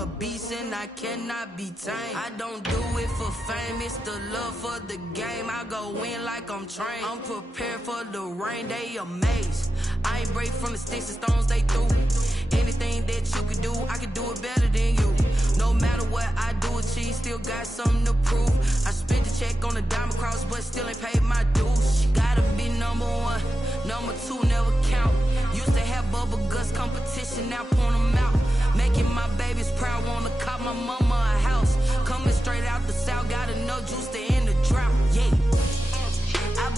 a beast and I cannot be tamed. I don't do it for fame, it's the love for the game. I go in like I'm trained. I'm prepared for the rain, they amazed. I ain't break from the sticks and stones they threw. Anything that you can do, I can do it better than you. No matter what I do, achieve, still got something to prove. I spent the check on the diamond cross, but still ain't paid my dues. Gotta be number one, number two never count. Used to have bubble guts competition, now point them out. Making my babies proud, wanna cop my mama a house. Coming straight out the south, got enough juice to end the drought. Yeah, I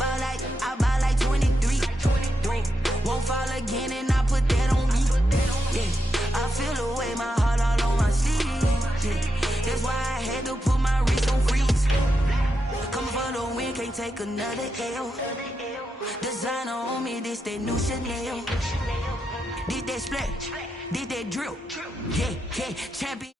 buy like 23. Won't fall again, and I put that on me. Yeah, I feel the way, my heart all on my sleeve. Yeah, that's why I had to put my wrist on freeze. Coming for the win, can't take another L. Designer on me, this that new Chanel. Did that splash, did that drill. Yeah, champion.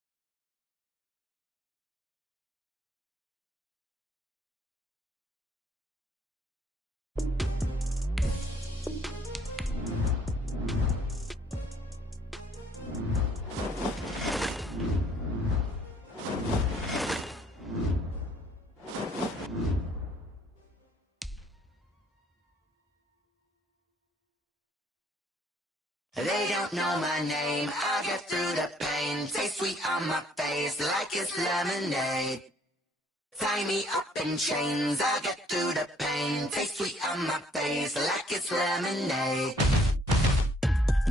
They don't know my name, I get through the pain. Taste sweet on my face like it's lemonade. Tie me up in chains, I get through the pain. Taste sweet on my face like it's lemonade.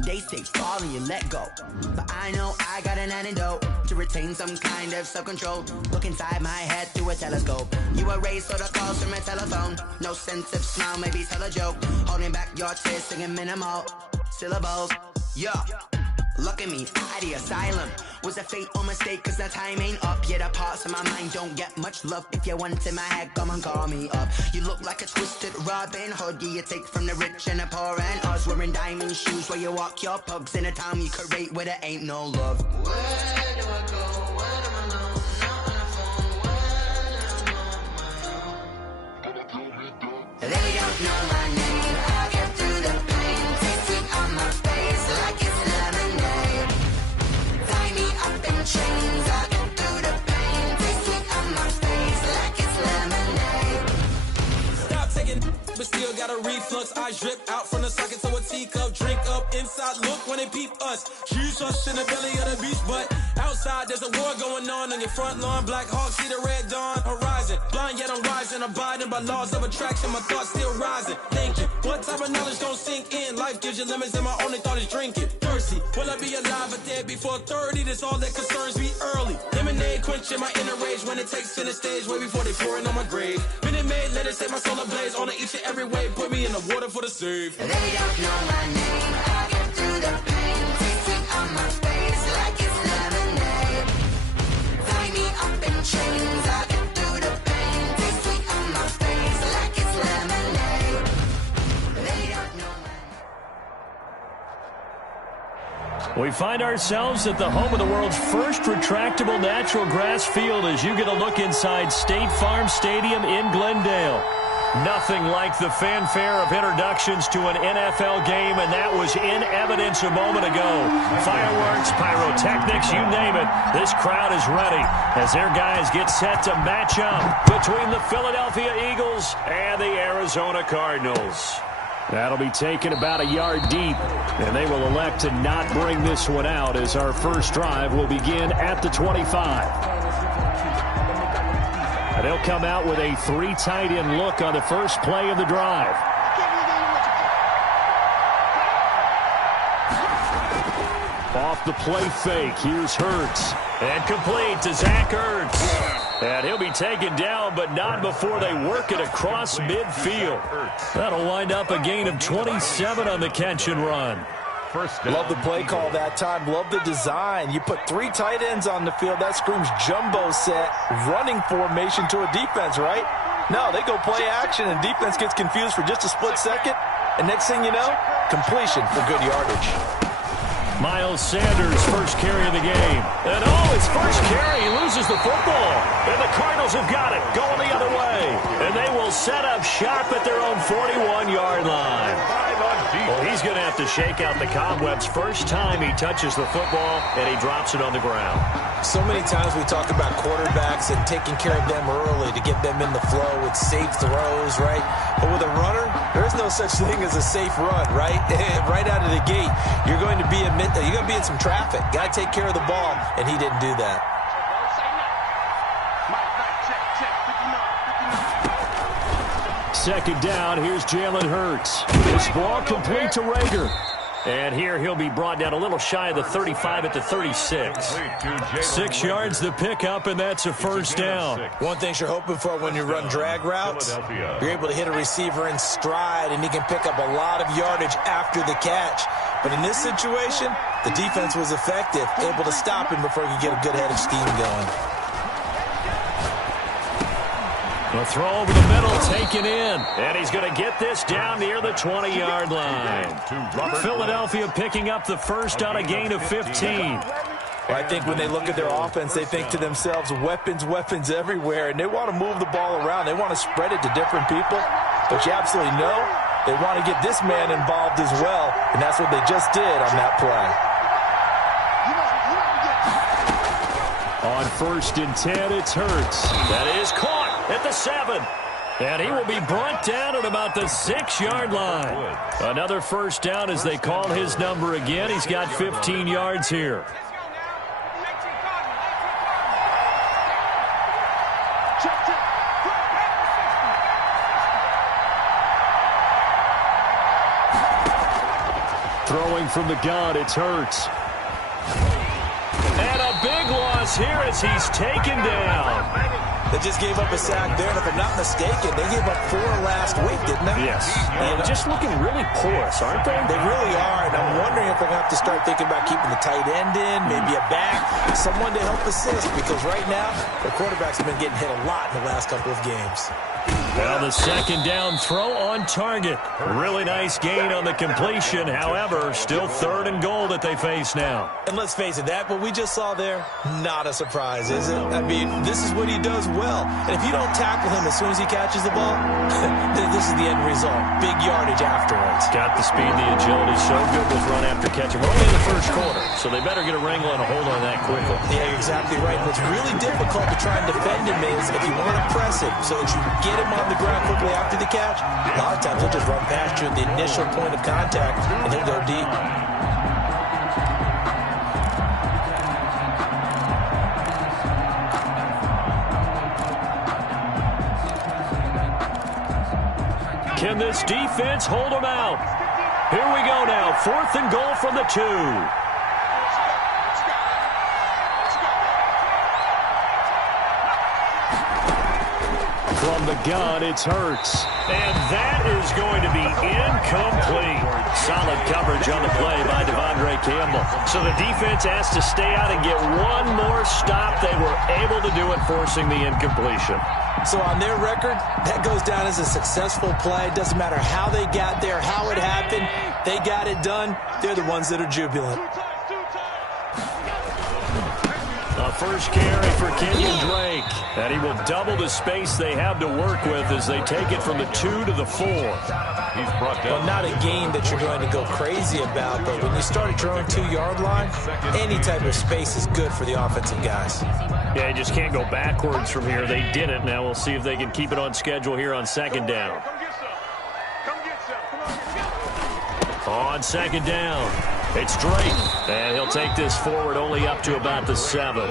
They say fall and you let go, but I know I got an antidote to retain some kind of self-control. Look inside my head through a telescope. You erase all the calls from a telephone. No sense of smile, maybe tell a joke. Holding back your tears, singing minimal syllables. Yeah, look at me, out of the asylum. Was a fate or mistake, cause the time ain't up. Yet the parts of my mind don't get much love. If you want in my head, come and call me up. You look like a twisted Robin Hood. You take from the rich and the poor and us. Wearing diamond shoes where you walk your pugs. In a town you create where there ain't no love. Where do I go? Where am I alone? Not on the phone when I'm on my own. They don't know my name, I get through the pain. Taste sweet on my face like it's lemonade. Tie me up in chains, I get through the pain. Taste sweet on my face like it's lemonade. Stop taking, but still got a reflux. Eyes drip out from the socket to a teacup. Drink up inside, look when they peep us. Choose us in the belly of the beast, but outside there's a war going on your front lawn. Black Hawk, see the red dawn horizon. Blind yet I'm rising, abiding by laws of attraction. My thoughts still rising, thinking, what type of knowledge gon' sink in? Life gives you limits and my only thought is drinking. Thirsty, will I be alive or dead before 30? That's all that concerns me early. Lemonade quenching my inner rage when it takes to the stage way before they pour it on my grave. Minute Maid, let it set my soul ablaze on each and every way. Put me in the water for the save. They don't know my name, I get through the pain. Taste sweet on my face like it's lemonade. Tie me up in chains, I get through the pain. Taste sweet on my face like it's lemonade. They don't know my We find ourselves at the home of the world's first retractable natural grass field as you get a look inside State Farm Stadium in Glendale. Nothing like the fanfare of introductions to an NFL game, and that was in evidence a moment ago. Fireworks, pyrotechnics, you name it. This crowd is ready as their guys get set to match up between the Philadelphia Eagles and the Arizona Cardinals. That'll be taken about a yard deep, and they will elect to not bring this one out as our first drive will begin at the 25. And they'll come out with a 3 tight end look on the first play of the drive. Off the play fake, here's Hurts. And complete to Zach Ertz. And he'll be taken down, but not before they work it across midfield. That'll wind up a gain of 27 on the catch and run. Love the play call that time. Love the design. You put 3 tight ends on the field. That screams jumbo set, running formation to a defense, right? No, they go play action, and defense gets confused for just a split second. And next thing you know, completion for good yardage. Miles Sanders, first carry of the game. And his first carry, he loses the football. And the Cardinals have got it, going the other way. And they will set up shop at their own 41-yard line. Well, he's going to have to shake out the cobwebs first time he touches the football, and he drops it on the ground. So many times we talk about quarterbacks and taking care of them early to get them in the flow with safe throws, right? But with a runner, there's no such thing as a safe run, right? Right out of the gate, you're going to be in some traffic. Got to take care of the ball, and he didn't do that. Second down, here's Jalen Hurts. This ball complete to Rager. And here he'll be brought down a little shy of the 35 at the 36. 6 yards the pickup, and that's a first down. One thing you're hoping for when you run drag routes, you're able to hit a receiver in stride, and he can pick up a lot of yardage after the catch. But in this situation, the defense was effective, able to stop him before he could get a good head of steam going. The throw over the middle, taken in. And he's going to get this down near the 20-yard line. Philadelphia picking up the first on a gain of 15. Well, I think when they look at their offense, they think to themselves, weapons, weapons everywhere. And they want to move the ball around. They want to spread it to different people. But you absolutely know they want to get this man involved as well. And that's what they just did on that play. On 1st and 10, it's Hurts. That is caught at the 7. And he will be brought down at about the 6-yard line. Another first down as they call his number again. He's got 15 yards here. Throwing from the gun, it's Hurts. And a big loss here as he's taken down. They just gave up a sack there, and if I'm not mistaken, they gave up 4 last week, didn't they? Yes. And just looking really porous, aren't they? They really are, and I'm wondering if they're going to have to start thinking about keeping the tight end in, maybe a back, someone to help assist, because right now, the quarterbacks have been getting hit a lot in the last couple of games. Well, the second down throw on target. Really nice gain on the completion. However, still 3rd and goal that they face now. And let's face it, that what we just saw there, not a surprise, is it? I mean, this is what he does well. And if you don't tackle him as soon as he catches the ball, this is the end result. Big yardage afterwards. Got the speed, the agility, so good with run after catch. We're only in the first quarter, so they better get a wrangle and a hold on that quickly. Yeah, you're exactly right. What's really difficult to try and defend him is if you want to press him so that you get him on the ground quickly after the catch, a lot of times he'll just run past you at the initial point of contact, and he'll go deep. Can this defense hold him out? Here we go now. 4th and goal from the 2. From the gun, it's Hurts. And that is going to be incomplete. Solid coverage on the play by Devondre Campbell. So the defense has to stay out and get one more stop. They were able to do it, forcing the incompletion. So on their record, that goes down as a successful play. Doesn't matter how they got there, how it happened. They got it done. They're the ones that are jubilant. A first carry for Kenyon Drake. And he will double the space they have to work with as they take it from the 2 to the 4. Well, not a game that you're going to go crazy about, but when you start at your own 2-yard line, any type of space is good for the offensive guys. Yeah, you just can't go backwards from here. They did it. Now we'll see if they can keep it on schedule here on 2nd down. On 2nd down, it's Drake. And he'll take this forward only up to about the 7.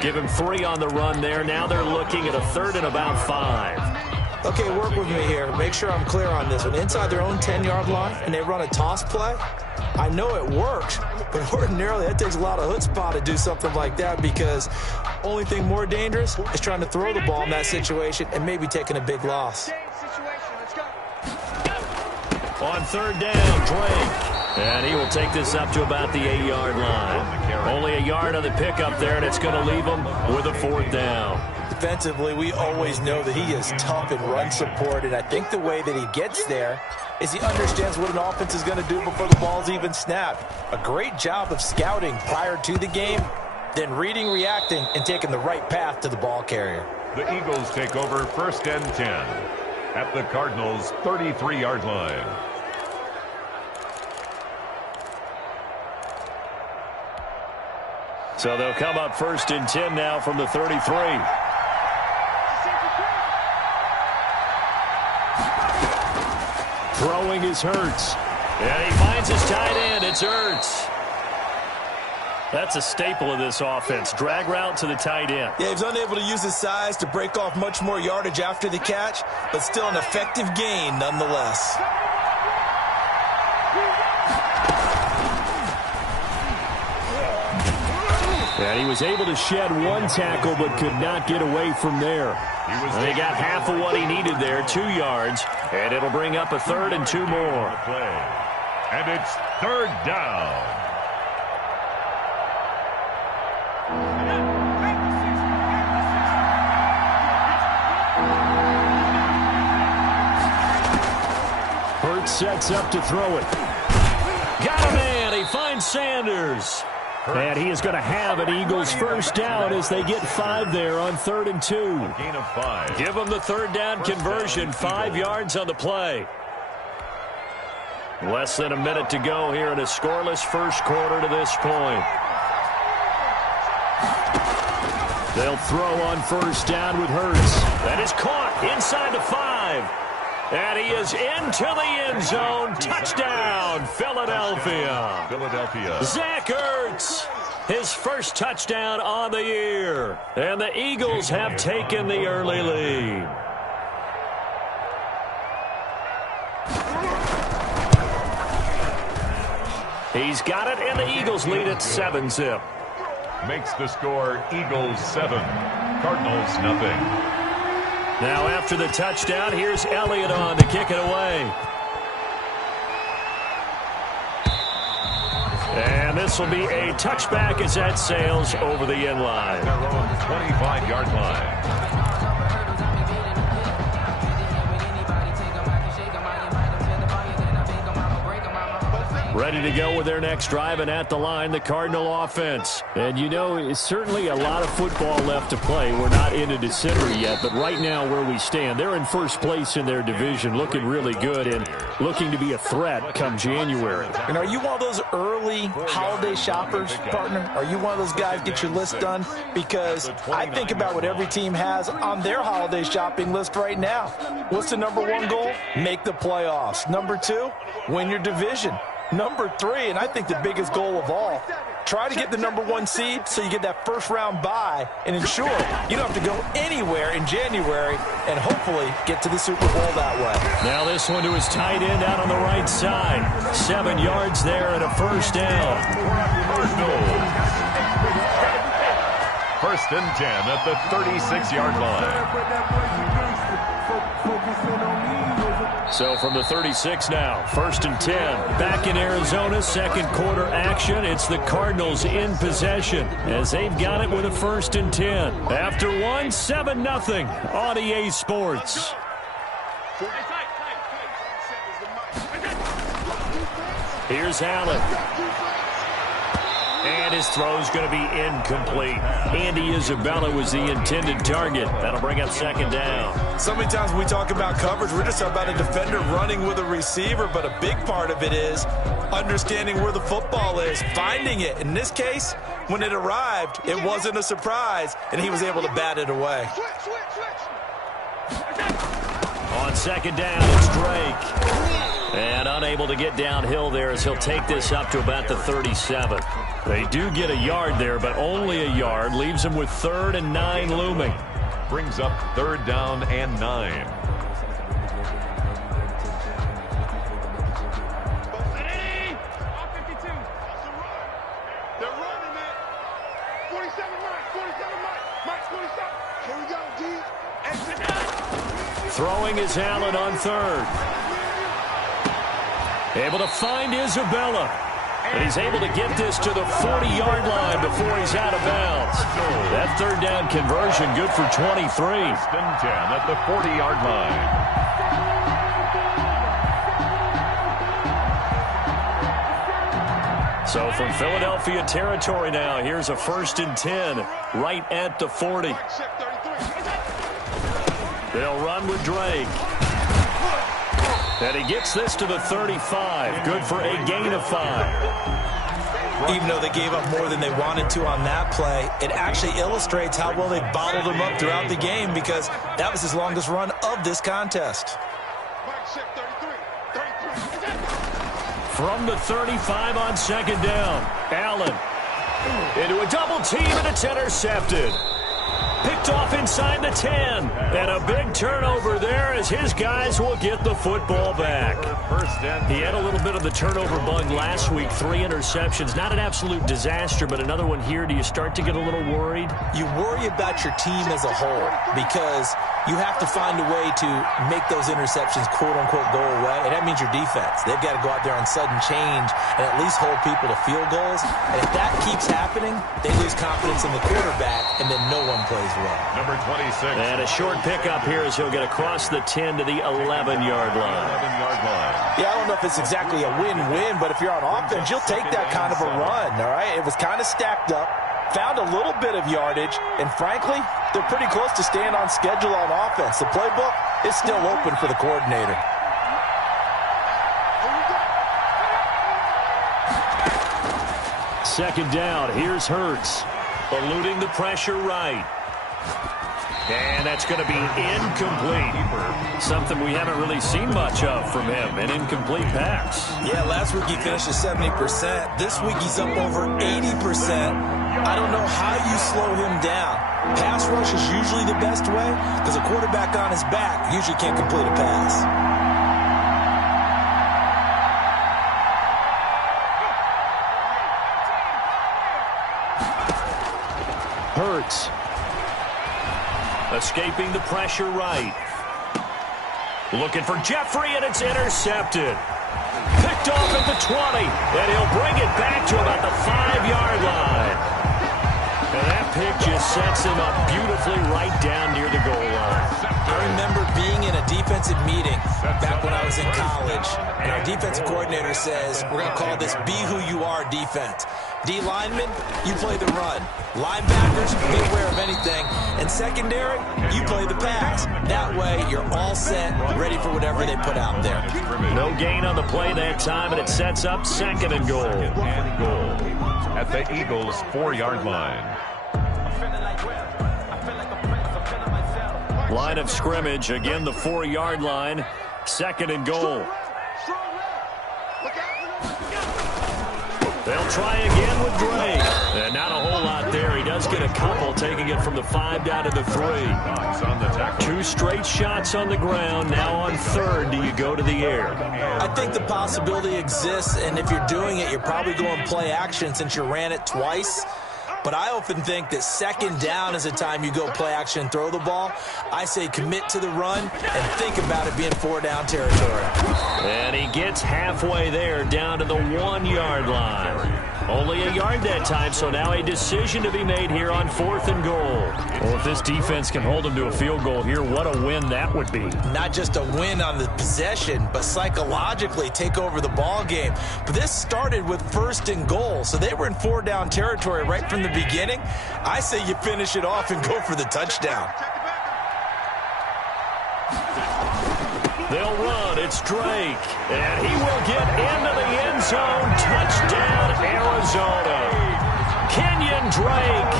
Give him 3 on the run there. Now they're looking at a 3rd and about 5. Okay, work with me here. Make sure I'm clear on this one. Inside their own 10-yard line, and they run a toss play, I know it works, but ordinarily that takes a lot of chutzpah to do something like that, because only thing more dangerous is trying to throw the ball in that situation and maybe taking a big loss. On 3rd down, Drake. And he will take this up to about the 8-yard line. Only a yard on the pickup there, and it's going to leave him with a 4th down. Defensively, we always know that he is tough in run support, and I think the way that he gets there is he understands what an offense is going to do before the ball's even snapped. A great job of scouting prior to the game, then reading, reacting, and taking the right path to the ball carrier. The Eagles take over 1st and 10 at the Cardinals' 33-yard line. So they'll come up 1st and 10 now from the 33. Throwing is Hurts. And he finds his tight end. It's Hurts. That's a staple of this offense. Drag route to the tight end. Yeah, he was unable to use his size to break off much more yardage after the catch, but still an effective gain nonetheless. And he was able to shed one tackle but could not get away from there. And he got half of what he needed there, 2 yards, and it'll bring up a 3rd and 2 more. And it's 3rd down. Hurts sets up to throw it. Got a man. He finds Sanders. And he is going to have an Eagles 1st down as they get 5 there on 3rd and 2. Gain of 5. Give them the 3rd down conversion, 5 yards on the play. Less than a minute to go here in a scoreless first quarter to this point. They'll throw on 1st down with Hurts. That is caught inside the 5. And he is into the end zone. Touchdown, Philadelphia. Zach Ertz, his 1st touchdown on the year. And the Eagles have taken the early lead. He's got it, and the Eagles lead at 7-zip. Makes the score Eagles 7, Cardinals nothing. Now after the touchdown, here's Elliott on to kick it away. And this will be a touchback as that sails over the end line. Their own 25-yard line. Ready to go with their next drive, and at the line, the Cardinal offense. And you know, it's certainly a lot of football left to play. We're not into December yet, but right now where we stand, they're in 1st place in their division, looking really good and looking to be a threat come January. And are you one of those early holiday shoppers, partner? Are you one of those guys get your list done? Because I think about what every team has on their holiday shopping list right now. What's the #1 goal? Make the playoffs. #2, win your division. #3, and I think the biggest goal of all, try to get the #1 seed so you get that 1st round bye and ensure you don't have to go anywhere in January and hopefully get to the Super Bowl that way. Now this one to his tight end out on the right side. 7 yards there and a 1st down. 1st and 10 at the 36-yard line. So from the 36 now, 1st and 10. Back in Arizona, 2nd quarter action. It's the Cardinals in possession as they've got it with a 1st and 10. After one, 7-0 on EA Sports. Here's Allen. And his throw's going to be incomplete. Andy Isabella was the intended target. That'll bring up 2nd down. So many times when we talk about coverage, we're just talking about a defender running with a receiver, but a big part of it is understanding where the football is, finding it. In this case, when it arrived, it wasn't a surprise, and he was able to bat it away. On 2nd down, it's Drake. And unable to get downhill there as he'll take this up to about the 37. They do get a yard there, but only a yard. Leaves them with 3rd and 9 looming. Brings up 3rd down and 9. Throwing is Allen on 3rd. Able to find Isabella. And he's able to get this to the 40-yard line before he's out of bounds. That 3rd down conversion good for 23. 1st and 10 at the 40-yard line. So from Philadelphia territory now, here's a 1st and 10 right at the 40. They'll run with Drake. And he gets this to the 35. Good for a gain of 5. Even though they gave up more than they wanted to on that play, it actually illustrates how well they bottled them up throughout the game because that was his longest run of this contest. From the 35 on second down, Allen into a double team, and it's intercepted. Picked off inside the 10, and a big turnover there as his guys will get the football back. He had a little bit of the turnover bug last week, 3 interceptions. Not an absolute disaster, but another one here. Do you start to get a little worried? You worry about your team as a whole because you have to find a way to make those interceptions, quote-unquote, go away, and that means your defense. They've got to go out there on sudden change and at least hold people to field goals, and if that keeps happening, they lose confidence in the quarterback, and then no one plays well. Number 26. And a short pickup here as he'll get across the 10 to the 11-yard line. 11-yard line. Yeah, I don't know if it's exactly a win-win, but if you're on offense, you'll take that kind of a run, all right? It was kind of stacked up, found a little bit of yardage, and frankly, they're pretty close to staying on schedule on offense. The playbook is still open for the coordinator. Second down, here's Hurts, eluding the pressure right. And that's going to be incomplete. Something we haven't really seen much of from him, an incomplete pass. Yeah, last week he finished at 70%. This week he's up over 80%. I don't know how you slow him down. Pass rush is usually the best way because a quarterback on his back usually can't complete a pass. Hurts. Escaping the pressure right. Looking for Jeffrey, and it's intercepted. Picked off at the 20, and he'll bring it back to about the 5-yard line. And that pick just sets him up beautifully right down near the goal line. I remember being in a defensive meeting back when I was in college, and our defensive coordinator says, we're going to call this Be Who You Are defense. D linemen, you play the run. Linebackers, be aware of anything. And secondary, you play the pass. That way, you're all set, ready for whatever they put out there. No gain on the play that time, and it sets up second and goal. At the Eagles' 4-yard line. Line of scrimmage, again the 4-yard line. Second and goal. They'll try again with Drake. And not a whole lot there. He does get a couple, taking it from the 5 down to the 3. 2 straight shots on the ground. Now on third, do you go to the air? I think the possibility exists, and if you're doing it, you're probably going play action since you ran it twice. But I often think that second down is a time you go play action and throw the ball. I say commit to the run and think about it being 4-down territory. And he gets halfway there, down to the 1-yard line. Only a yard that time, so now a decision to be made here on 4th and goal. Well, if this defense can hold him to a field goal here, what a win that would be. Not just a win on the possession, but psychologically take over the ball game. But this started with 1st and goal, so they were in 4-down territory right from the beginning. I say you finish it off and go for the touchdown. They'll run. It's Drake. And he will get into the end zone. Touchdown, Arizona. Kenyon Drake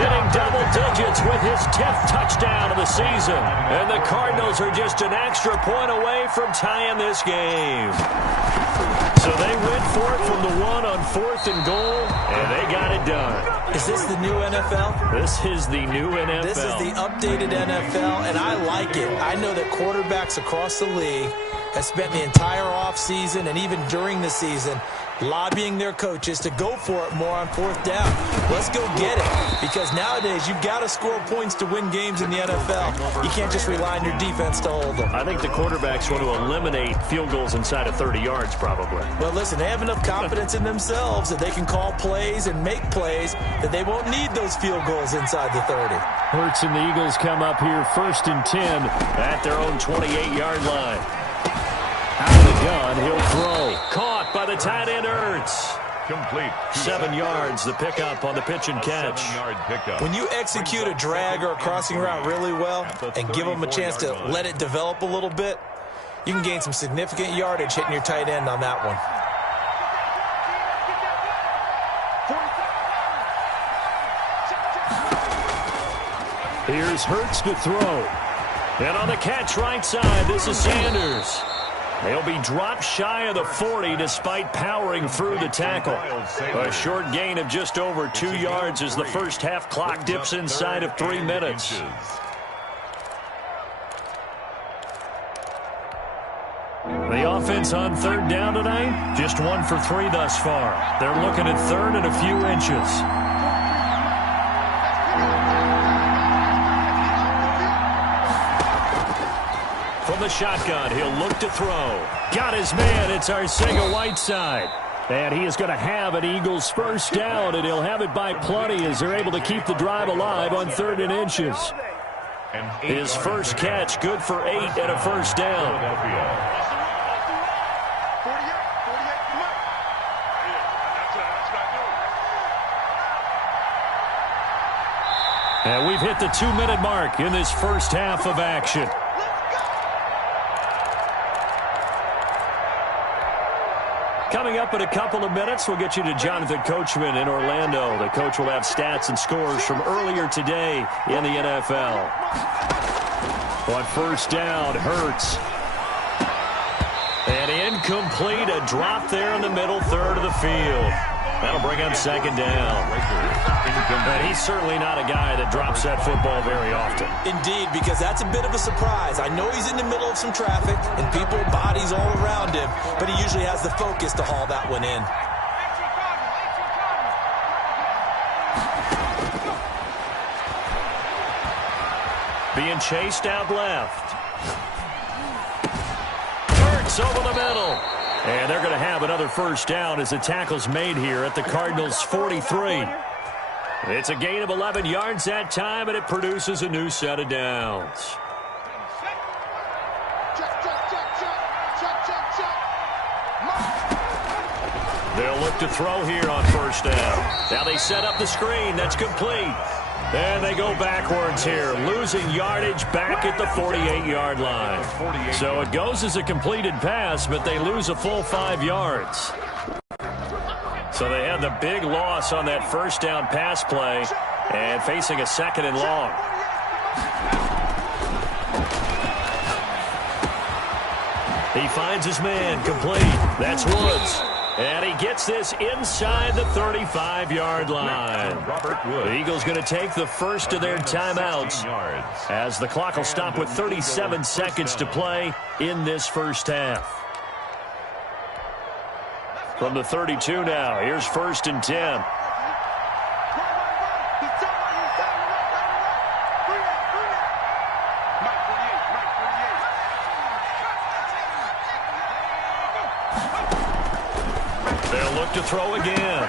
hitting double digits with his 10th touchdown of the season. And the Cardinals are just an extra point away from tying this game. So they went for it from the 1 on 4th and goal, and they got it done. Is this the new NFL? This is the new NFL. This is the updated NFL, and I like it. I know that quarterbacks across the league have spent the entire offseason and even during the season lobbying their coaches to go for it more on 4th down. Let's go get it, because nowadays you've got to score points to win games in the NFL. You can't just rely on your defense to hold them. I think the quarterbacks want to eliminate field goals inside of 30 yards probably. Well, listen, they have enough confidence in themselves that they can call plays and make plays that they won't need those field goals inside the 30. Hurts and the Eagles come up here 1st and 10 at their own 28-yard line. Out of the gun, he'll throw. Caught by the tight end, Hurts. Complete. 7 yards, the pickup on the pitch and catch. 7-yard pickup. When you execute a drag or a crossing route really well and give them a chance to let it develop a little bit, you can gain some significant yardage hitting your tight end on that one. Here's Hurts to throw. And on the catch right side, this is Sanders. They'll be dropped shy of the 40 despite powering through the tackle. A short gain of just over 2 yards as the first half clock dips inside of 3 minutes. The offense on third down tonight, just 1 for 3 thus far. They're looking at third and a few inches. From the shotgun, he'll look to throw. Got his man, it's Arcega-Whiteside. And he is going to have an Eagles first down, and he'll have it by plenty as they're able to keep the drive alive on 3rd and inches. His first catch, good for 8 and a first down. And we've hit the 2-minute mark in this first half of action. Coming up in a couple of minutes, we'll get you to Jonathan Coachman in Orlando. The coach will have stats and scores from earlier today in the NFL. On first down, Hurts. And incomplete, a drop there in the middle third of the field. That'll bring up second down. And he's certainly not a guy that drops that football very often. Indeed, because that's a bit of a surprise. I know he's in the middle of some traffic and people, bodies all around him, but he usually has the focus to haul that one in. Being chased out left. Hurts over the middle. And they're going to have another first down as the tackle's made here at the Cardinals' 43. It's a gain of 11 yards that time, and it produces a new set of downs. They'll look to throw here on first down. Now they set up the screen. That's complete. And they go backwards here, losing yardage back at the 48-yard line. So it goes as a completed pass, but they lose a full 5 yards. So they had the big loss on that first down pass play and facing a 2nd and long. He finds his man, complete. That's Woods. And he gets this inside the 35-yard line. The Eagles going to take the first of their timeouts as the clock will stop with 37 seconds to play in this first half. From the 32 now, here's 1st and 10. To throw again.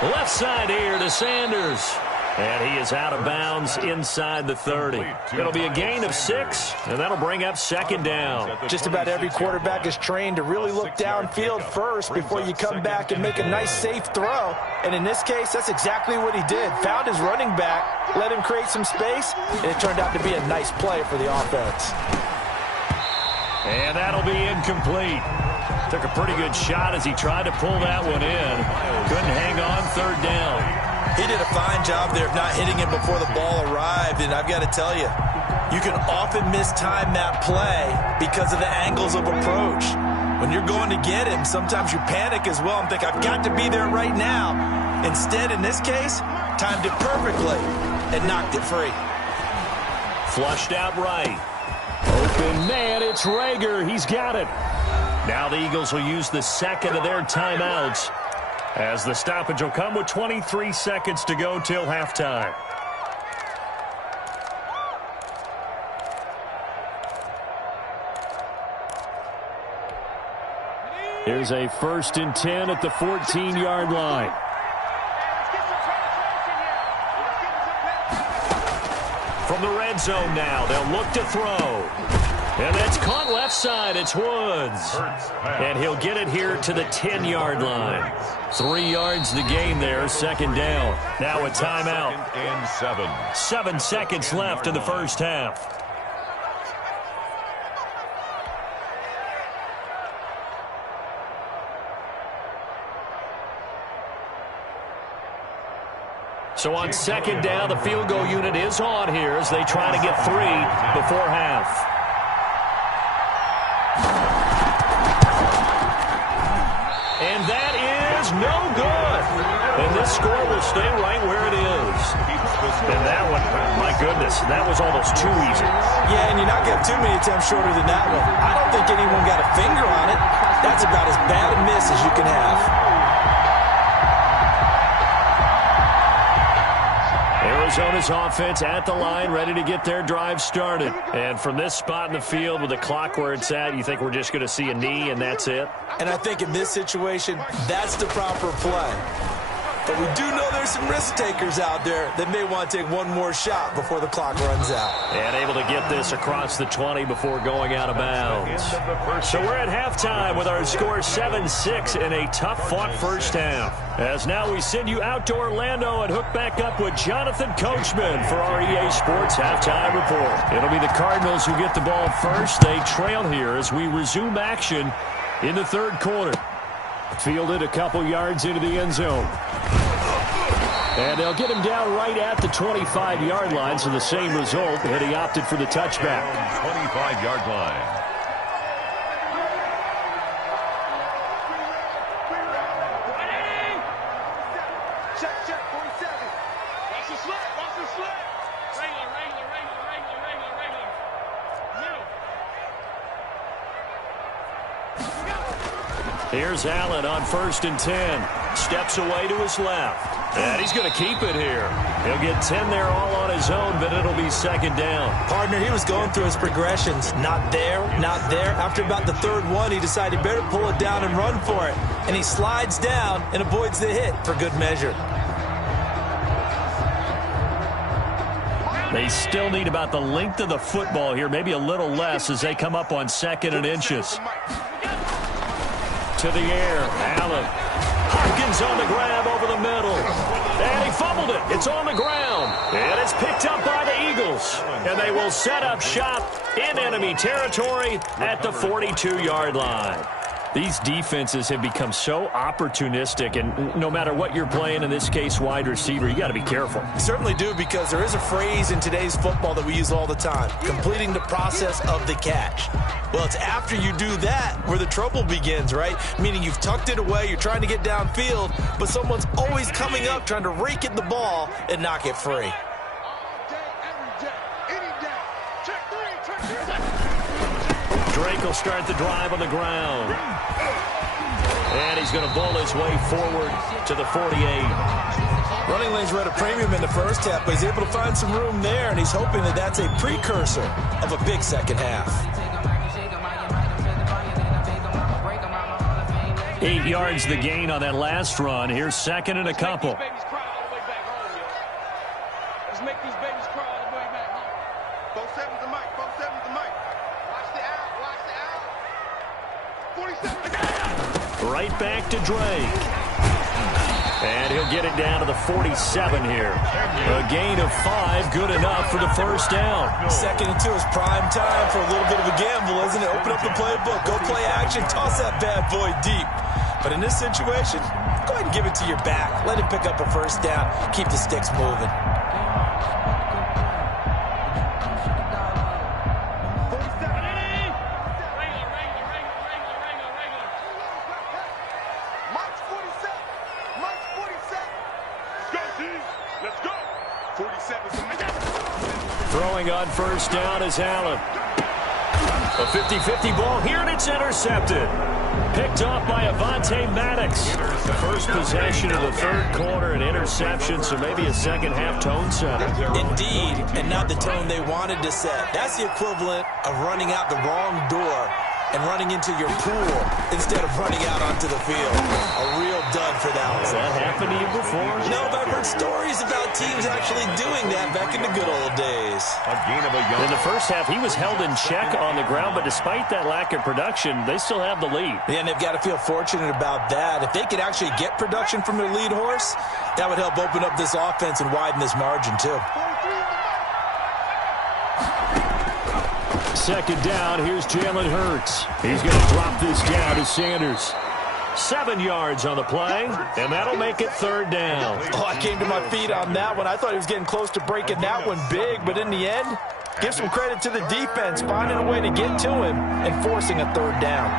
Left side here to Sanders. And he is out of bounds inside the 30. It'll be a gain of 6, and that'll bring up second down. Just about every quarterback is trained to really look downfield first before you come back and make a nice, safe throw. And in this case, that's exactly what he did. Found his running back, let him create some space, and it turned out to be a nice play for the offense. And that'll be incomplete. Took a pretty good shot as he tried to pull that one in. Couldn't hang on 3rd down. He did a fine job there of not hitting him before the ball arrived, and I've got to tell you, you can often mistime that play because of the angles of approach. When you're going to get him, sometimes you panic as well and think, I've got to be there right now. Instead, in this case, timed it perfectly and knocked it free. Flushed out right. Open man, it's Rager. He's got it. Now the Eagles will use the 2nd of their timeouts as the stoppage will come with 23 seconds to go till halftime. Here's a 1st and 10 at the 14-yard line. From the red zone now, they'll look to throw. And that's caught left side. It's Woods. And he'll get it here to the 10-yard line. 3 yards the gain there, second down. Now a timeout. 7 seconds left in the first half. So on second down, the field goal unit is on here as they try to get 3 before half. And that is no good. And this score will stay right where it is. And that one, my goodness, that was almost too easy. Yeah, and you're not going to have too many attempts shorter than that one. I don't think anyone got a finger on it. That's about as bad a miss as you can have. Arizona's offense at the line, ready to get their drive started. And from this spot in the field with the clock where it's at, you think we're just going to see a knee and that's it? And I think in this situation, that's the proper play. But we do know there's some risk takers out there that may want to take one more shot before the clock runs out. And able to get this across the 20 before going out of bounds. So we're at halftime with our score 7-6 in a tough-fought first half. As now we send you out to Orlando and hook back up with Jonathan Coachman for our EA Sports Halftime Report. It'll be the Cardinals who get the ball first. They trail here as we resume action in the third quarter. Fielded a couple yards into the end zone. And they'll get him down right at the 25-yard line, so the same result, and he opted for the touchback. 25-yard line. Here's Allen on 1st and 10. Steps away to his left. And he's going to keep it here. He'll get 10 there all on his own, but it'll be second down. Partner, he was going through his progressions. Not there, not there. After about the third one, he decided he better pull it down and run for it. And he slides down and avoids the hit for good measure. They still need about the length of the football here, maybe a little less as they come up on 2nd and inches. To the air, Allen. Hopkins on the grab over the middle. And he fumbled it. It's on the ground. And it's picked up by the Eagles. And they will set up shop in enemy territory at the 42-yard line. These defenses have become so opportunistic, and no matter what you're playing, in this case wide receiver, you got to be careful. You certainly do, because there is a phrase in today's football that we use all the time, completing the process of the catch. Well, it's after you do that where the trouble begins, right? Meaning you've tucked it away, you're trying to get downfield, but someone's always coming up trying to rake at the ball and knock it free. Drake will start the drive on the ground. And he's going to bowl his way forward to the 48. Running lanes were at a premium in the first half, but he's able to find some room there, and he's hoping that that's a precursor of a big second half. 8 yards the gain on that last run. Here's 2nd and a couple. Let's make these babies crawl all the way back home. 4-7's the mic. 4-7's the mic. Watch the out. Watch the out. 47. Right back to Drake. And he'll get it down to the 47 here. A gain of 5, good enough for the first down. 2nd and 2 is prime time for a little bit of a gamble, isn't it? Open up the playbook, go play action, toss that bad boy deep. But in this situation, go ahead and give it to your back. Let him pick up a first down. Keep the sticks moving. Throwing on first down is Allen. A 50-50 ball here, and it's intercepted. Picked off by Avonte Maddox. First possession of the third quarter, an interception, so maybe a second-half tone setter. Indeed, and not the tone they wanted to set. That's the equivalent of running out the wrong door and running into your pool instead of running out onto the field. A real dud for that one. Has that happened to you before? No, but I've heard stories about teams actually doing that back in the good old days. A gain of a yard. In the first half, he was held in check on the ground, but despite that lack of production, they still have the lead. Yeah, and they've got to feel fortunate about that. If they could actually get production from their lead horse, that would help open up this offense and widen this margin, too. 2nd down, here's Jalen Hurts. He's going to drop this down to Sanders. 7 yards on the play, and that'll make it 3rd down. Oh, I came to my feet on that one. I thought he was getting close to breaking that one big, but in the end, give some credit to the defense, finding a way to get to him and forcing a 3rd down.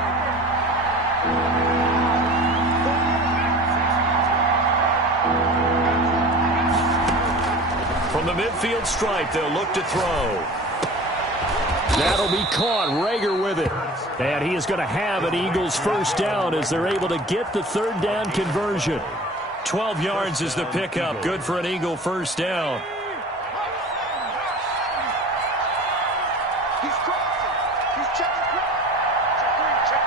From the midfield stripe, they'll look to throw. That'll be caught. Rager with it. And he is going to have an Eagles 1st down as they're able to get the 3rd down conversion. 12 yards is the pickup. Good for an Eagle 1st down. He's crossing. He's checking. Check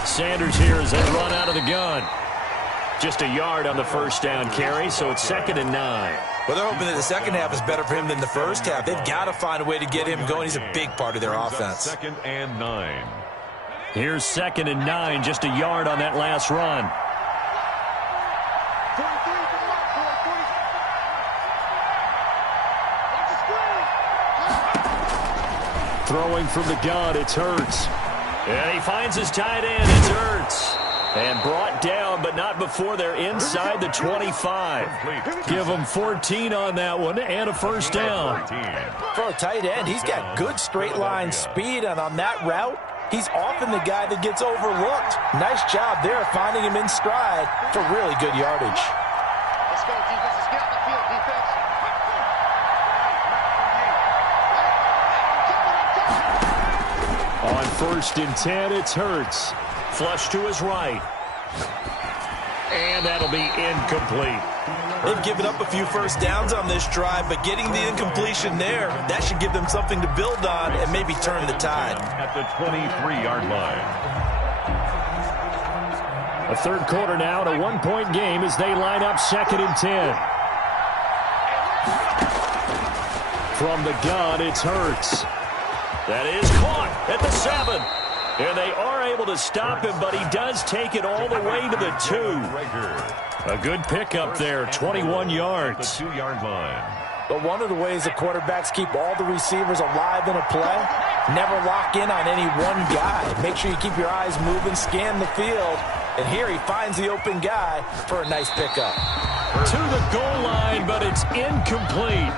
3. Sanders here as they run out of the gun. Just a yard on the 1st down carry, so it's 2nd and 9. Well, they're hoping that the second half is better for him than the first half. They've got to find a way to get him going. He's a big part of their offense. 2nd and 9. Here's 2nd and 9, just a yard on that last run. 43, Throwing from the gun, it's Hurts. And he finds his tight end, it's Hurts. And brought down, but not before they're inside the 25. Give him 14 on that one and a 1st down. For a tight end, he's got good straight line speed, and on that route, he's often the guy that gets overlooked. Nice job there finding him in stride for really good yardage. Let's go, defense. Let's get on the field, defense. On 1st and 10, it's Hurts. Flush to his right. And that'll be incomplete. They've given up a few 1st downs on this drive, but getting the incompletion there, that should give them something to build on and maybe turn the tide. At the 23-yard line. A 3rd quarter now, and a 1-point game as they line up 2nd and 10. From the gun, it's Hurts. That is caught at the 7. And they are able to stop him, but he does take it all the way to the 2. A good pickup there, 21 yards. The 2-yard line. But one of the ways the quarterbacks keep all the receivers alive in a play, never lock in on any one guy. Make sure you keep your eyes moving, scan the field. And here he finds the open guy for a nice pickup. To the goal line, but it's incomplete.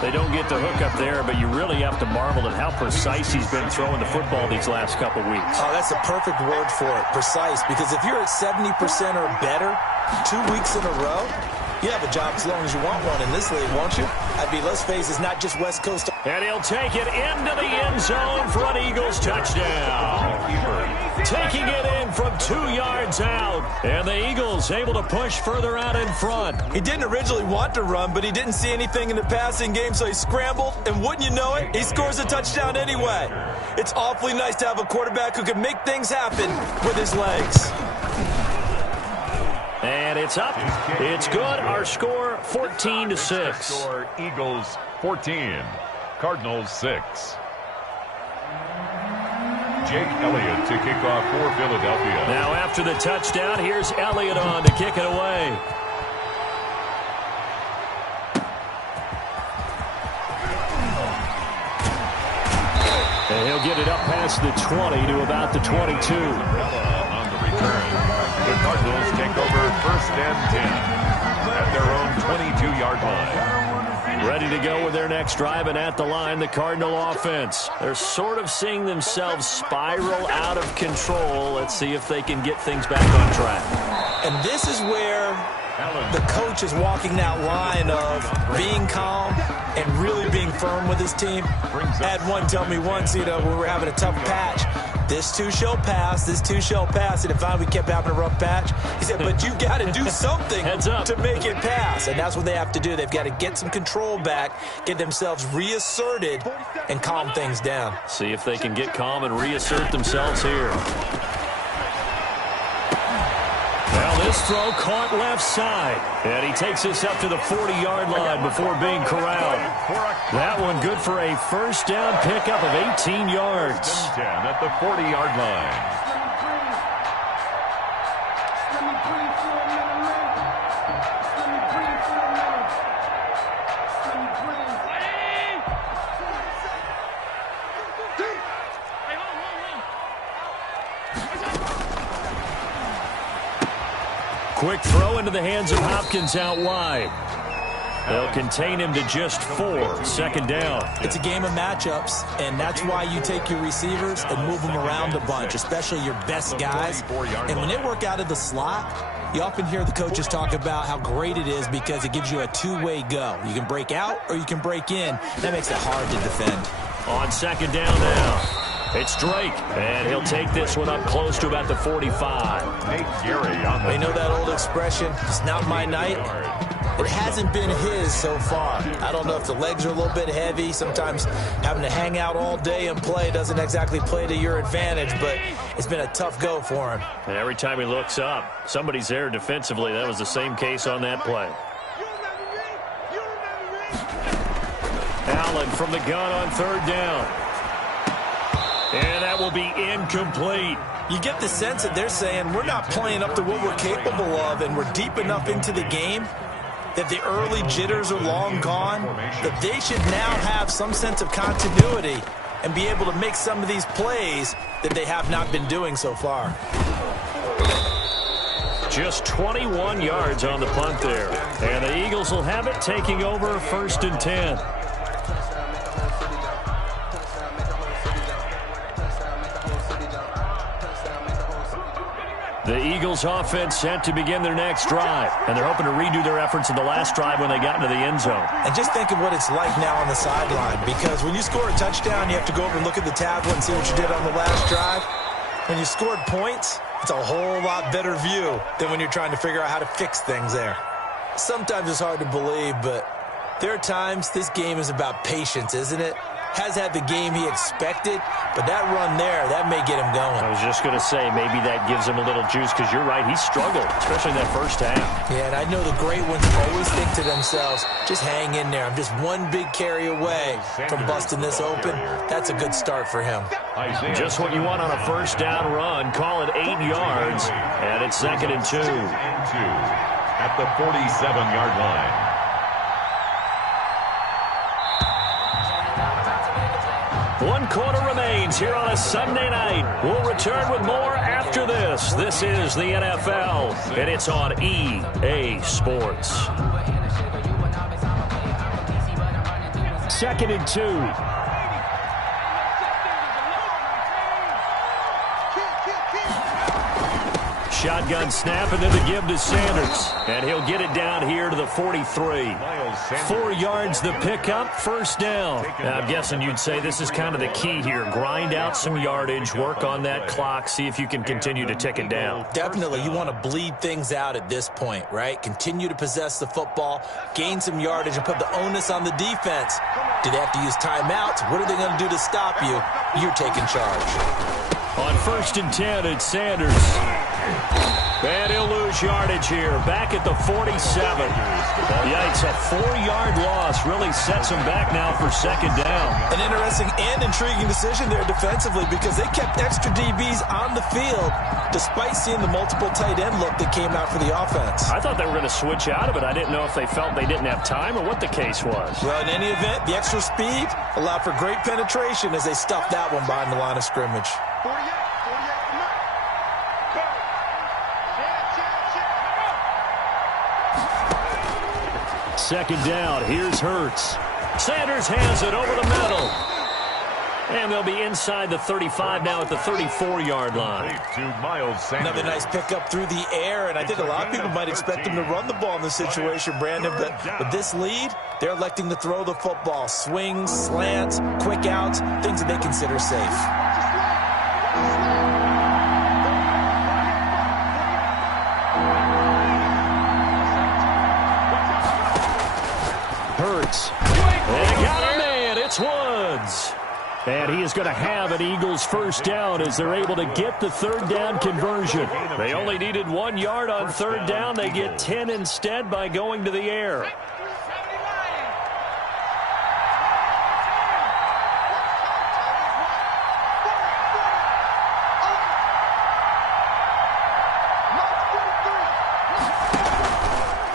They don't get the hook up there, but you really have to marvel at how precise he's been throwing the football these last couple weeks. Oh, that's the perfect word for it, precise. Because if you're at 70% or better 2 weeks in a row, you have a job as long as you want one in this league, won't you? I mean, let's face it, it's not just West Coast. And he'll take it into the end zone for an Eagles touchdown. Taking it in from 2 yards out. And the Eagles able to push further out in front. He didn't originally want to run, but he didn't see anything in the passing game, so he scrambled. And wouldn't you know it, he scores a touchdown anyway. It's awfully nice to have a quarterback who can make things happen with his legs. And it's up. It's good. Our score, 14-6. Score, Eagles 14, Cardinals 6. Jake Elliott to kick off for Philadelphia. Now after the touchdown, here's Elliott on to kick it away. And he'll get it up past the 20 to about the 22. On the return. The Cardinals take over 1st and 10 at their own 22-yard line. Ready to go with their next drive, and at the line, the Cardinal offense. They're sort of seeing themselves spiral out of control. Let's see if they can get things back on track. And this is where the coach is walking that line of being calm and really being firm with his team. I had one tell me once, we were having a tough patch. This too shall pass, this too shall pass. And finally we kept having a rough patch. He said, but you got to do something to make it pass. And that's what they have to do. They've got to get some control back, get themselves reasserted, and calm things down. See if they can get calm and reassert themselves here. Well, this throw caught left side. And he takes us up to the 40-yard line before being corralled. That one good for a 1st down pickup of 18 yards. 10 at the 40-yard line. Quick throw into the hands of Hopkins out wide. They'll contain him to just 4. Second down. It's a game of matchups, and that's why you take your receivers and move them around a bunch, especially your best guys. And when they work out of the slot, you often hear the coaches talk about how great it is because it gives you a two-way go. You can break out or you can break in. That makes it hard to defend. On second down now. It's Drake, and he'll take this one up close to about the 45. They know that old expression, it's not my night. It hasn't been his so far. I don't know if the legs are a little bit heavy. Sometimes having to hang out all day and play doesn't exactly play to your advantage, but it's been a tough go for him. And every time he looks up, somebody's there defensively. That was the same case on that play. Allen from the gun on third down. And that will be incomplete. You get the sense that they're saying we're not playing up to what we're capable of, and we're deep enough into the game that the early jitters are long gone, that they should now have some sense of continuity and be able to make some of these plays that they have not been doing so far. Just 21 yards on the punt there. And the Eagles will have it, taking over 1st and 10. The Eagles offense set to begin their next drive, and they're hoping to redo their efforts in the last drive when they got into the end zone. And just think of what it's like now on the sideline, because when you score a touchdown, you have to go over and look at the tablet and see what you did on the last drive. When you scored points, it's a whole lot better view than when you're trying to figure out how to fix things there. Sometimes it's hard to believe, but there are times this game is about patience, isn't it? Has had the game he expected, but that run there, that may get him going. I was just going to say, maybe that gives him a little juice, because you're right, he struggled, especially in that first half. Yeah, and I know the great ones always think to themselves, just hang in there. I'm just one big carry away from busting this open. That's a good start for him. Just what you want on a first down run. Call it 8 yards, and it's 2nd and 2. At the 47-yard line. One quarter remains here on a Sunday night. We'll return with more after this. This is the NFL, and it's on EA Sports. 2nd and 2. Shotgun snap, and then the give to Sanders. And he'll get it down here to the 43. 4 yards the pickup, first down. Now, I'm guessing you'd say this is kind of the key here. Grind out some yardage, work on that clock, see if you can continue to tick it down. Definitely, you want to bleed things out at this point, right? Continue to possess the football, gain some yardage, and put the onus on the defense. Do they have to use timeouts? What are they going to do to stop you? You're taking charge. On 1st and 10, it's Sanders. And he'll lose yardage here. Back at the 47. Yikes, a 4-yard loss really sets him back now for 2nd down. An interesting and intriguing decision there defensively, because they kept extra DBs on the field despite seeing the multiple tight end look that came out for the offense. I thought they were going to switch out of it. I didn't know if they felt they didn't have time or what the case was. Well, in any event, the extra speed allowed for great penetration as they stuffed that one behind the line of scrimmage. 48. Second down, here's Hurts. Sanders hands it over the middle. And they'll be inside the 35 now at the 34-yard line. Another nice pickup through the air, and I think a lot of people might expect him to run the ball in this situation, Brandon, but with this lead, they're electing to throw the football. Swings, slants, quick outs, things that they consider safe. Hurts. They got a man. It's Woods. And he is going to have an Eagles first down as they're able to get the third down conversion. They only needed 1 yard on third down. They get 10 instead by going to the air.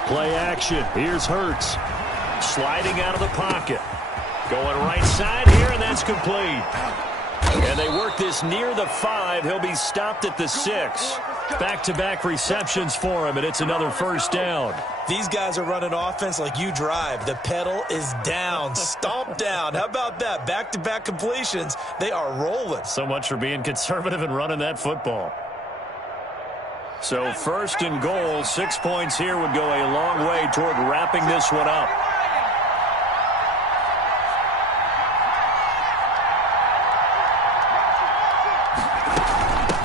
Play action. Here's Hurts. Sliding out of the pocket. Going right side here, and that's complete. And they work this near the 5. He'll be stopped at the 6. Back-to-back receptions for him, and it's another first down. These guys are running offense like you drive. The pedal is down, stomp down. How about that? Back-to-back completions. They are rolling. So much for being conservative and running that football. So first and goal, 6 points here would go a long way toward wrapping this one up.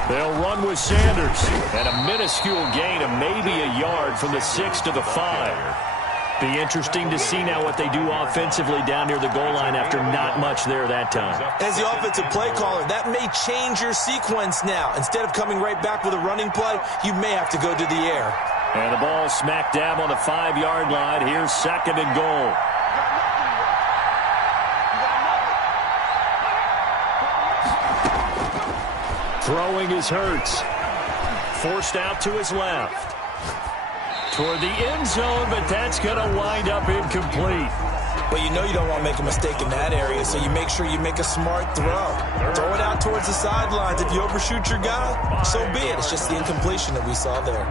They'll run with Sanders. And a minuscule gain of maybe a yard from the 6 to the 5. Be interesting to see now what they do offensively down near the goal line after not much there that time. As the offensive play caller, that may change your sequence now. Instead of coming right back with a running play, you may have to go to the air. And the ball smack dab on the 5-yard line. Here's second and goal. Throwing is Hurts. Forced out to his left. Toward the end zone, but that's going to wind up incomplete. But you know you don't want to make a mistake in that area, so you make sure you make a smart throw. Throw it out towards the sidelines. If you overshoot your guy, so be it. It's just the incompletion that we saw there.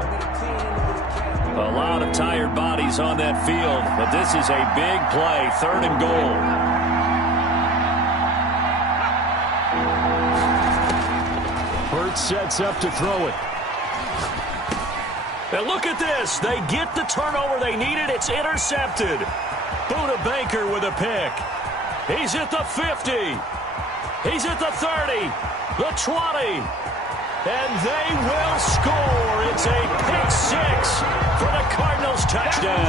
A lot of tired bodies on that field, but this is a big play, third and goal. Hurts sets up to throw it. And look at this. They get the turnover they needed. It's intercepted. Buda Baker with a pick. He's at the 50. He's at the 30. The 20. And they will score. It's a pick 6 for the Cardinals touchdown.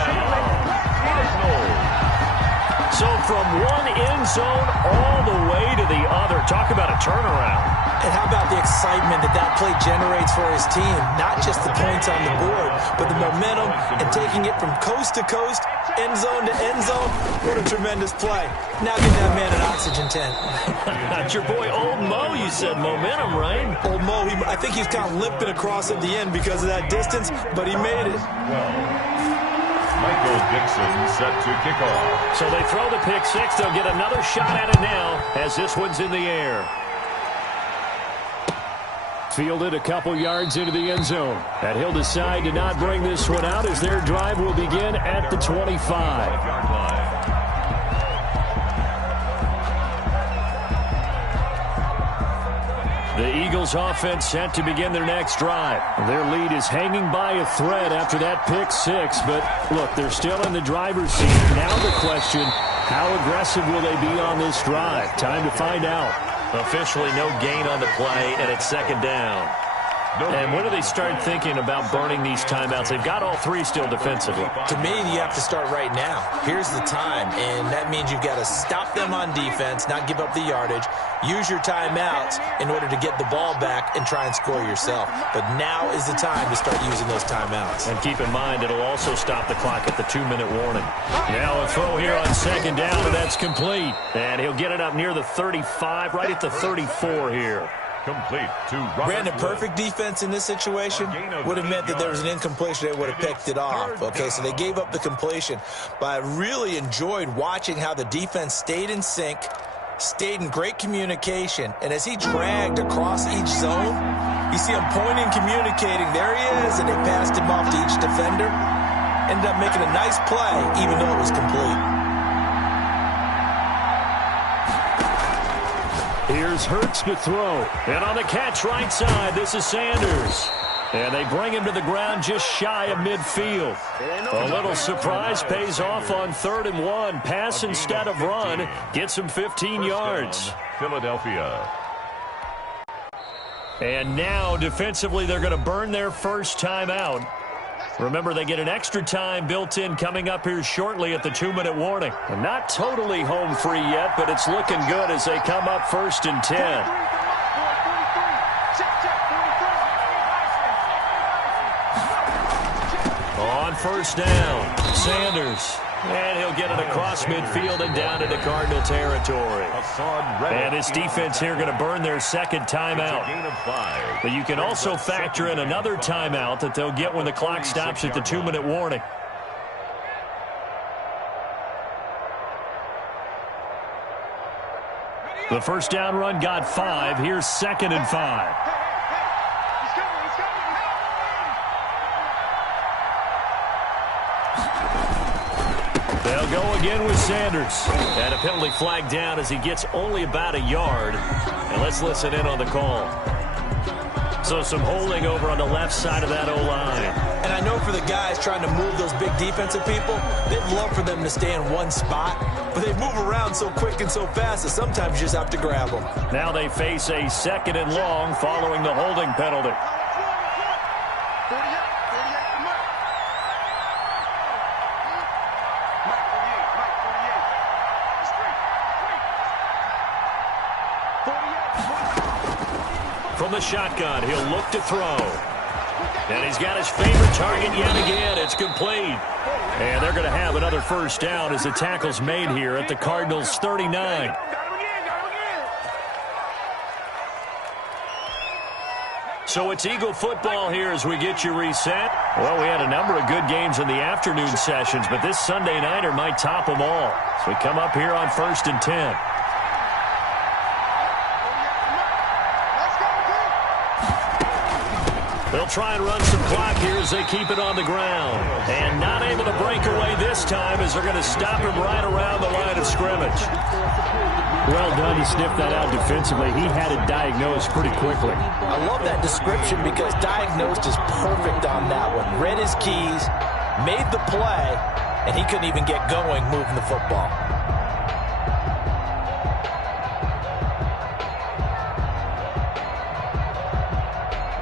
So from one end zone all the way to the other. Talk about a turnaround. And how about the excitement that play generates for his team? Not just the points on the board, but the momentum and taking it from coast to coast, end zone to end zone. What a tremendous play. Now give that man an oxygen tent. That's your boy Old Mo, you said momentum, right? Old Mo, I think he's kind of limping across at the end because of that distance, but he made it. Michael Dixon set to kick off. So they throw the pick 6. They'll get another shot at it now as this one's in the air. Fielded a couple yards into the end zone. And he'll decide to not bring this one out as their drive will begin at the 25. The Eagles offense set to begin their next drive. Their lead is hanging by a thread after that pick 6. But look, they're still in the driver's seat. Now the question, how aggressive will they be on this drive? Time to find out. Officially no gain on the play, and it's second down. And when do they start thinking about burning these timeouts? They've got all 3 still defensively. To me, you have to start right now. Here's the time, and that means you've got to stop them on defense, not give up the yardage, use your timeouts in order to get the ball back and try and score yourself. But now is the time to start using those timeouts. And keep in mind, it'll also stop the clock at the 2-minute warning. Now a throw here on second down, and that's complete. And he'll get it up near the 35, right at the 34 here. Complete to Robert. Brandon, perfect defense in this situation would have meant that there was an incompletion. They would have picked it off. Okay, so they gave up the completion. But I really enjoyed watching how the defense stayed in sync, stayed in great communication. And as he dragged across each zone, you see him pointing, communicating. There he is, and they passed him off to each defender. Ended up making a nice play, even though it was complete. Here's Hurts to throw. And on the catch right side, this is Sanders. And they bring him to the ground just shy of midfield. A little surprise pays off on 3rd and 1. Pass instead of run. Gets him 15 yards. Philadelphia. And now, defensively, they're going to burn their first timeout. Remember, they get an extra time built in coming up here shortly at the 2-minute warning. And not totally home free yet, but it's looking good as they come up 1st and 10. On first down, Sanders. And he'll get it across midfield and down into Cardinal territory. And this defense here going to burn their second timeout. But you can also factor in another timeout that they'll get when the clock stops at the 2-minute warning. The first down run got 5. Here's 2nd and 5. They'll go again with Sanders. And a penalty flag down as he gets only about a yard. And let's listen in on the call. So some holding over on the left side of that O-line. And I know for the guys trying to move those big defensive people, they'd love for them to stay in one spot. But they move around so quick and so fast that sometimes you just have to grab them. Now they face a 2nd and long following the holding penalty. From the shotgun, he'll look to throw. And he's got his favorite target yet again. It's complete. And they're going to have another first down as the tackle's made here at the Cardinals' 39. So it's Eagle football here as we get you reset. Well, we had a number of good games in the afternoon sessions, but this Sunday nighter might top them all. So we come up here on 1st and 10. They'll try and run some clock here as they keep it on the ground. And not able to break away this time as they're going to stop him right around the line of scrimmage. Well done. He sniffed that out defensively. He had it diagnosed pretty quickly. I love that description because diagnosed is perfect on that one. Read his keys, made the play, and he couldn't even get going moving the football.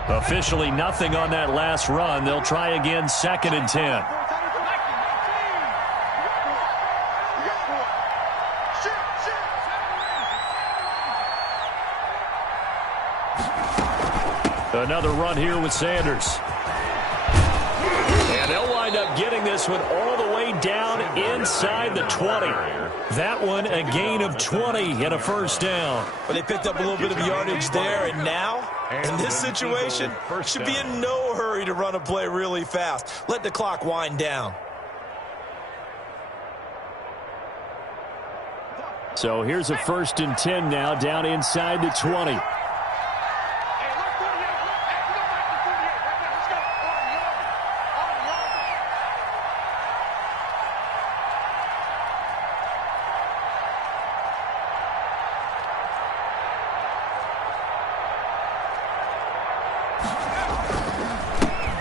Officially nothing on that last run. They'll try again 2nd and 10. Another run here with Sanders. And they'll wind up getting this one all the way down inside the 20. That one a gain of 20 and a first down. But they picked up a little bit of yardage there, and now, in this situation, should be in no hurry to run a play really fast. Let the clock wind down. So here's a 1st and 10 now down inside the 20.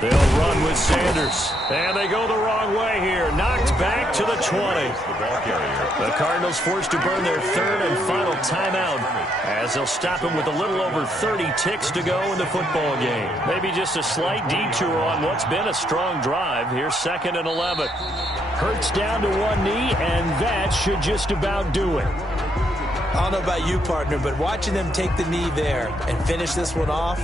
They'll run with Sanders. And they go the wrong way here. Knocked back to the 20. The Cardinals forced to burn their 3rd and final timeout as they'll stop him with a little over 30 ticks to go in the football game. Maybe just a slight detour on what's been a strong drive. Here's 2nd and 11. Hurts down to one knee, and that should just about do it. I don't know about you, partner, but watching them take the knee there and finish this one off,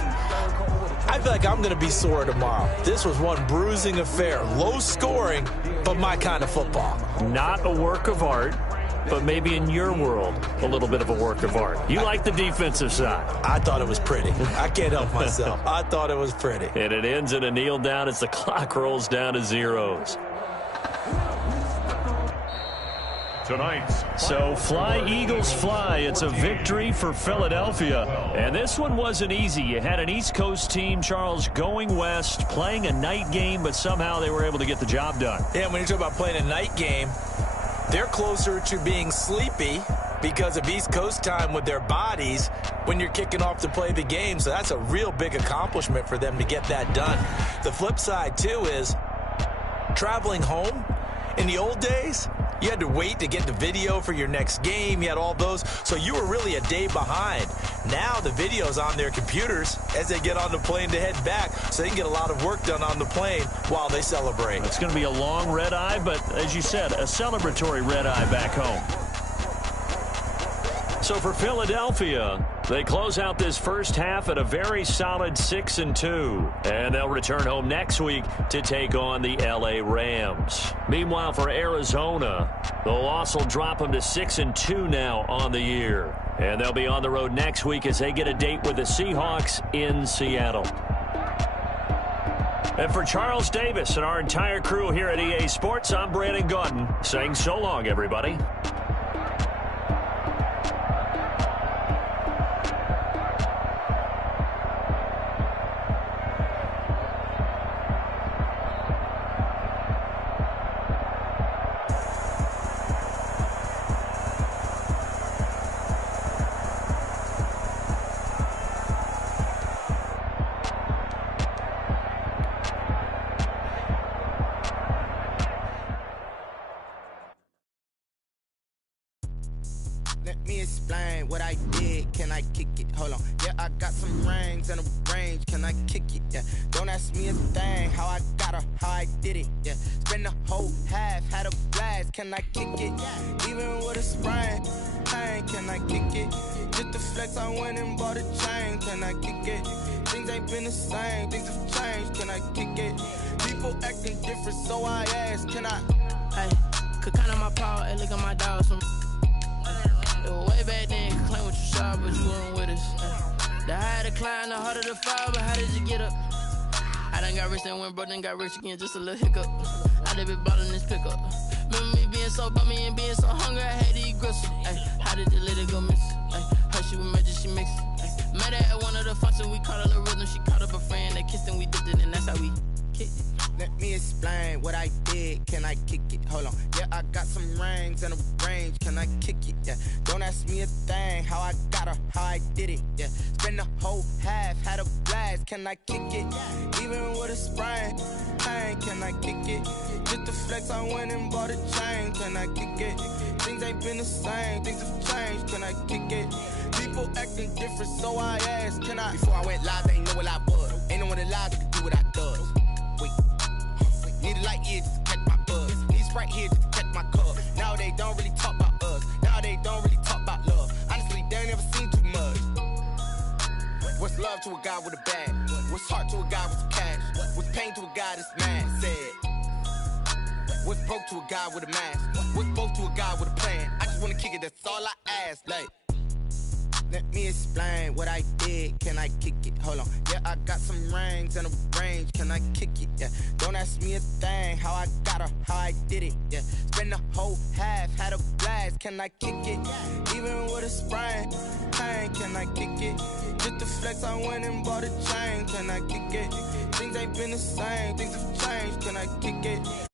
I feel like I'm going to be sore tomorrow. This was one bruising affair. Low scoring, but my kind of football. Not a work of art, but maybe in your world, a little bit of a work of art. You like the defensive side. I thought it was pretty. I can't help myself. I thought it was pretty. And it ends in a kneel down as the clock rolls down to zeros. Tonight's So fly, Eagles, fly. It's a victory for Philadelphia. And this one wasn't easy. You had an East Coast team, Charles, going west, playing a night game, but somehow they were able to get the job done. Yeah, when you talk about playing a night game, they're closer to being sleepy because of East Coast time with their bodies when you're kicking off to play the game. So that's a real big accomplishment for them to get that done. The flip side, too, is traveling home. In the old days, you had to wait to get the video for your next game. You had all those, so you were really a day behind. Now the video's on their computers as they get on the plane to head back, so they can get a lot of work done on the plane while they celebrate. It's going to be a long red eye, but as you said, a celebratory red eye back home. So for Philadelphia, they close out this first half at a very solid 6-2. And they'll return home next week to take on the LA Rams. Meanwhile, for Arizona, the loss will drop them to 6-2 now on the year. And they'll be on the road next week as they get a date with the Seahawks in Seattle. And for Charles Davis and our entire crew here at EA Sports, I'm Brandon Gaudin saying so long, everybody. Let me explain what I did. Can I kick it? Hold on. Yeah, I got some rings and a range. Can I kick it? Yeah. Don't ask me a thing. How I got her, how I did it. Yeah. Spend the whole half, had a blast. Can I kick it? Even with a sprain, pain. Can I kick it? Just to flex, I went and bought a chain. Can I kick it? Things ain't been the same. Things have changed. Can I kick it? People acting different, so I ask. Can I? Hey, could count on my paw. Hey, look at my dogs. It was way back then, could claim what you saw, but you weren't with us. The higher the climb, the harder the fall, but how did you get up? I done got rich and went broke, then got rich again, just a little hiccup. I done been ballin' this pickup. Remember me being so bummy and being so hungry, I had to eat gristle. Ay, how did the lady go miss? Ay, her she was magic, she mixed. Ay, met her at one of the functions, we caught her the rhythm, she caught up a friend, they kissed and we dipped it, and that's how we kicked it. Let me explain what I did. Can I kick it? Hold on. Yeah, I got some rings and a range. Can I kick it? Yeah. Don't ask me a thing. How I got her, how I did it. Yeah. Spend the whole half, had a blast. Can I kick it? Even with a sprain, pain. Can I kick it? Just to flex, I went and bought a chain. Can I kick it? Things ain't been the same. Things have changed. Can I kick it? People acting different, so I asked. Can I? Before I went live, they ain't know what I was. Ain't no one alive that could do what I does. Wait. Need a light here just to catch my buzz. Need Sprite here just to catch my cup. Now they don't really talk about us. Now they don't really talk about love. Honestly, they ain't never seen too much. What's love to a guy with a bag? What's heart to a guy with some cash? What's pain to a guy that's mad? Said. What's broke to a guy with a mask? What's broke to a guy with a plan? I just wanna kick it, that's all I ask. Like, let me explain what I did. Can I kick it? Hold on. Yeah, I got some rings and a range. Can I kick it? Yeah. Don't ask me a thing. How I got her, how I did it. Yeah. Spend the whole half, had a blast. Can I kick it? Even with a sprain, pain. Can I kick it? Just to flex, I went and bought a chain. Can I kick it? Things ain't been the same. Things have changed. Can I kick it?